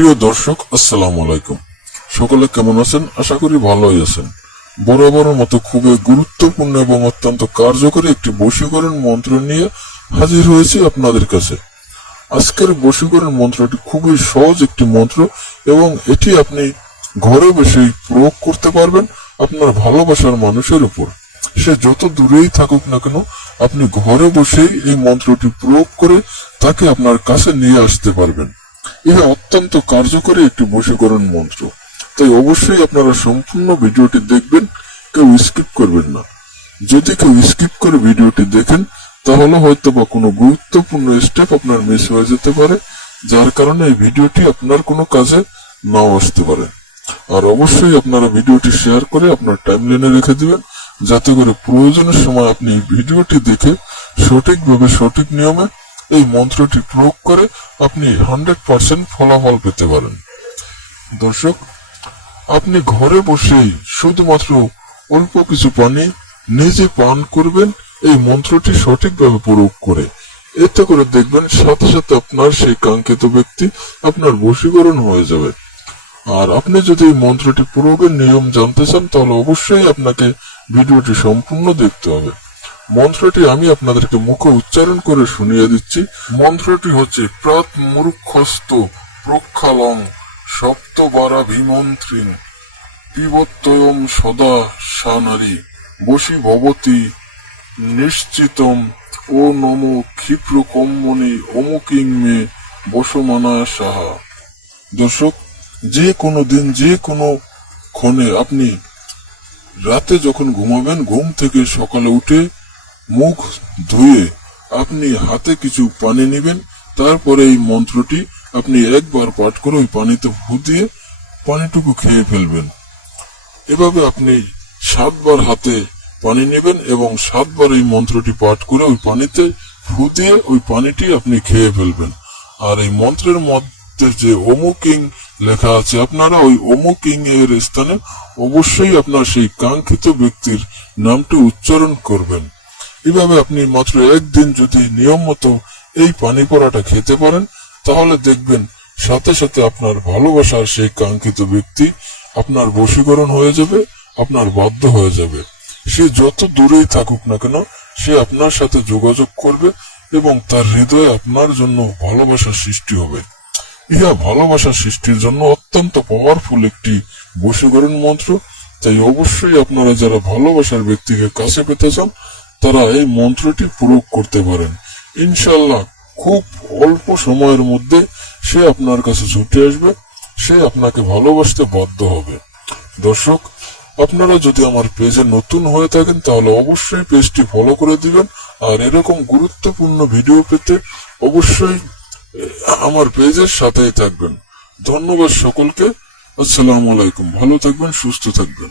প্রিয় দর্শক, আসসালামু আলাইকুম। সকলে কেমন আছেন? আশা করি ভালোই আছেন। বরাবরের মতো খুবই গুরুত্বপূর্ণ এবং অত্যন্ত কার্যকরী একটি বশীকরণ মন্ত্র নিয়ে হাজির হয়েছি আপনাদের কাছে। আজকের বশীকরণ মন্ত্রটি খুবই সহজ একটি মন্ত্র এবং এটি আপনি ঘরে বসেই প্রয়োগ করতে পারবেন আপনার ভালোবাসার মানুষের উপর। সে যত দূরেই থাকুক না কেন, আপনি ঘরে বসেই এই মন্ত্রটি প্রয়োগ করে তাকে আপনার কাছে নিয়ে আসতে পারবেন। ইহা অত্যন্ত কার্যকরী একটি বশীকরণ মন্ত্র, তাই অবশ্যই আপনারা সম্পূর্ণ ভিডিওটি দেখবেন, কেউ স্কিপ করবেন না। যদি কেউ স্কিপ করে ভিডিওটি দেখেন তাহলে হয়তো বা কোনো গুরুত্বপূর্ণ স্টেপ আপনার মিস হয়ে যেতে পারে, যার কারণে এই ভিডিওটি আপনার কোনো কাজে নাও আসতে পারে। আর অবশ্যই আপনারা ভিডিওটি শেয়ার করে আপনার টাইমলাইনে রেখে দিবেন, যাতে করে প্রয়োজনের সময় আপনি এই ভিডিওটি দেখে সঠিকভাবে সঠিক নিয়মে এই মন্ত্রটি প্রয়োগ করে আপনি 100% ফলাফল পেতে পারেন। দর্শক, আপনি ঘরে বসেই শুধুমাত্র অল্প কিছু পানি নিজে পান করবেন এই মন্ত্রটি সঠিকভাবে প্রয়োগ করে। এতে করে দেখবেন সাথে সাথে আপনার সেই কাঙ্ক্ষিত ব্যক্তি আপনার বশীকরণ হয়ে যাবে। আর আপনি যদি এই মন্ত্রটি প্রয়োগের নিয়ম জানতে চান তাহলে অবশ্যই আপনাকে ভিডিওটি সম্পূর্ণ দেখতে হবে। মন্ত্রটি আমি আপনাদেরকে মুখে উচ্চারণ করে শুনিয়ে দিচ্ছি। মন্ত্রটি হচ্ছে প্রাত মূর্খস্ত প্রক্ষালং সপ্তবারাভিমন্ত্রীন পিবত্যয়ম সদা সা নারী বশী ভবতি নিশ্চিতম ও নমো ক্ষিপ্র কম্মনি অমুকিং মে বসমানায় সাহা। দর্শক, যে কোনো দিন যে কোনো ক্ষণে আপনি রাতে যখন ঘুমাবেন, ঘুম থেকে সকালে উঠে মুখ ধুয়ে আপনি হাতে কিছু পানি নেবেন, তারপরে এই মন্ত্রটি আপনি একবার পাঠ করে ওই পানিতে ফু দিয়ে পানিটুকু খেয়ে ফেলবেন। এভাবে আপনি 7 বার হাতে পানি নেবেন এবং 7 বার এই মন্ত্রটি পাঠ করে ওই পানিতে ফু দিয়ে ওই পানিটি আপনি খেয়ে ফেলবেন। আর এই মন্ত্রের মধ্যে যে অমুকিং লেখা আছে, আপনারা ওই অমুকিং এর স্থানে অবশ্যই আপনার সেই কাঙ্ক্ষিত ব্যক্তির নামটি উচ্চারণ করবেন। এভাবে আপনি মাত্র একদিন যদি নিয়ম মতো এই পানি পড়াটা খেতে পারেন তাহলে দেখবেন সাথে সাথে আপনার ভালোবাসার সেই কাঙ্ক্ষিত ব্যক্তি আপনার বশীকরণ হয়ে যাবে, আপনার বাধ্য হয়ে যাবে। সে যত দূরেই থাকুক না কেন, সে আপনার সাথে যোগাযোগ করবে এবং তার হৃদয়ে আপনার জন্য ভালোবাসার সৃষ্টি হবে। ইহা ভালোবাসার সৃষ্টির জন্য অত্যন্ত পাওয়ারফুল একটি বশীকরণ মন্ত্র। তাই অবশ্যই আপনারা যারা ভালোবাসার ব্যক্তিকে কাছে পেতে চান তারা এই মন্ত্রটি প্রয়োগ করতে পারেন। ইনশাআল্লাহ খুব অল্প সময়ের মধ্যে সে আপনার কাছে ছুটে আসবে, সে আপনাকে ভালোবাসতে বাধ্য হবে। দর্শক, আপনারা যদি আমার পেজে নতুন হয়ে থাকেন তাহলে অবশ্যই পেজটি ফলো করে দিবেন। আর এরকম গুরুত্বপূর্ণ ভিডিও পেতে অবশ্যই আমার পেজের সাথেই থাকবেন। ধন্যবাদ সকলকে। আসসালামু আলাইকুম। ভালো থাকবেন, সুস্থ থাকবেন।